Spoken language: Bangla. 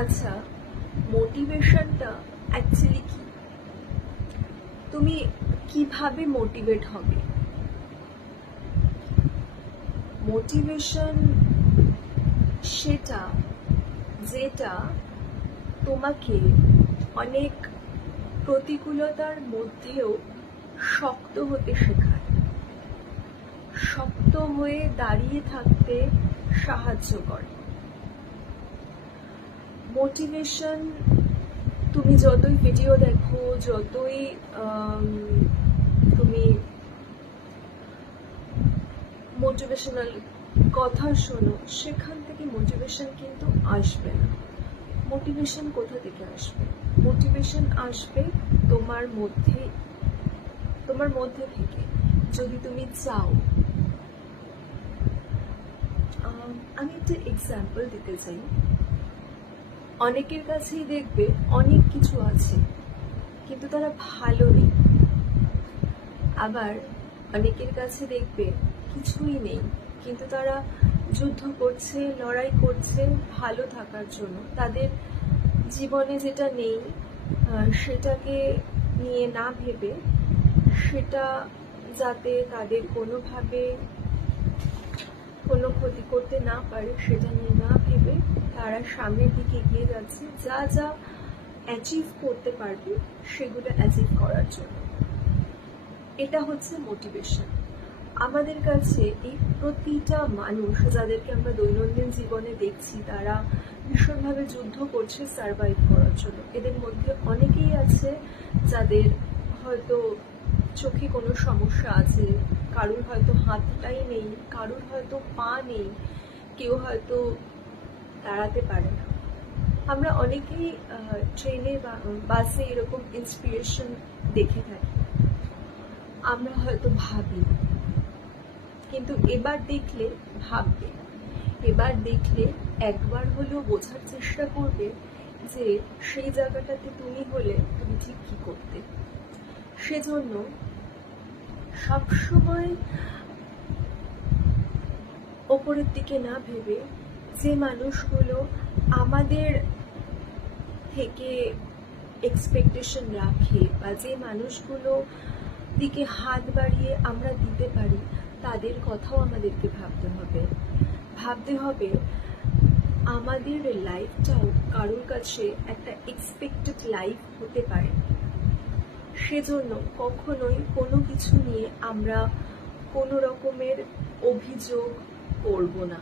আচ্ছা, মোটিভেশনটা অ্যাকচুয়ালি কি? তুমি কিভাবে মোটিভেট হবে? মোটিভেশন সেটা যেটা তোমাকে অনেক প্রতিকূলতার মধ্যেও শক্ত হতে শেখায়, শক্ত হয়ে দাঁড়িয়ে থাকতে সাহায্য করে। মোটিভেশন তুমি যতই ভিডিও দেখো, যতই তুমি মোটিভেশনাল কথা শোনো, সেখান থেকে মোটিভেশন কিন্তু আসবে না। মোটিভেশন কোথা থেকে আসবে? মোটিভেশন আসবে তোমার মধ্যে থেকে, যদি তুমি চাও। আমি একটা এক্সাম্পল দিতে চাই। অনেকের কাছেই দেখবে অনেক কিছু আছে, কিন্তু তারা ভালো নেই। আবার অনেকের কাছে দেখবে কিছুই নেই, কিন্তু তারা যুদ্ধ করছে, লড়াই করছে ভালো থাকার জন্য। তাদের জীবনে যেটা নেই সেটাকে নিয়ে না ভেবে, সেটা যাতে তাদের কোনোভাবে কোনো ক্ষতি করতে না পারে সেটা নিয়ে না ভেবে তারা সামনের দিকে এগিয়ে যাচ্ছে, যা যা অ্যাচিভ করতে পারবে সেগুলো অ্যাচিভ করার জন্য। এটা হচ্ছে মোটিভেশন। আমাদের কাছে এই প্রতিটা মানুষ যাদেরকে আমরা দৈনন্দিন জীবনে দেখছি, তারা ভীষণভাবে যুদ্ধ করছে সার্ভাইভ করার জন্য। এদের মধ্যে অনেকেই আছে যাদের হয়তো চোখে কোনো সমস্যা আছে, কারুর হয়তো হাতটাই নেই, কারুর হয়তো পা নেই, কেউ হয়তো দাঁড়াতে পারে না। আমরা অনেকেই ট্রেনে বা বাসে এরকম ইন্সপিরেশন দেখে থাকি। আমরা হয়তো ভাবি, কিন্তু এবার দেখলে ভাববে, এবার দেখলে একবার হলেও বোঝার চেষ্টা করবে যে সেই জায়গাটাতে তুমি হলে তুমি ঠিক কি করতে। সেজন্য সবসময় ওপরের দিকে না ভেবে, যে মানুষগুলো আমাদের থেকে এক্সপেকটেশন রাখে বা যে মানুষগুলো দিকে হাত বাড়িয়ে আমরা দিতে পারি, তাদের কথাও আমাদেরকে ভাবতে হবে আমাদের লাইফটাও কারোর কাছে একটা এক্সপেক্টেড লাইফ হতে পারে। সেজন্য কখনোই কোনো কিছু নিয়ে আমরা কোনো রকমের অভিযোগ করব না।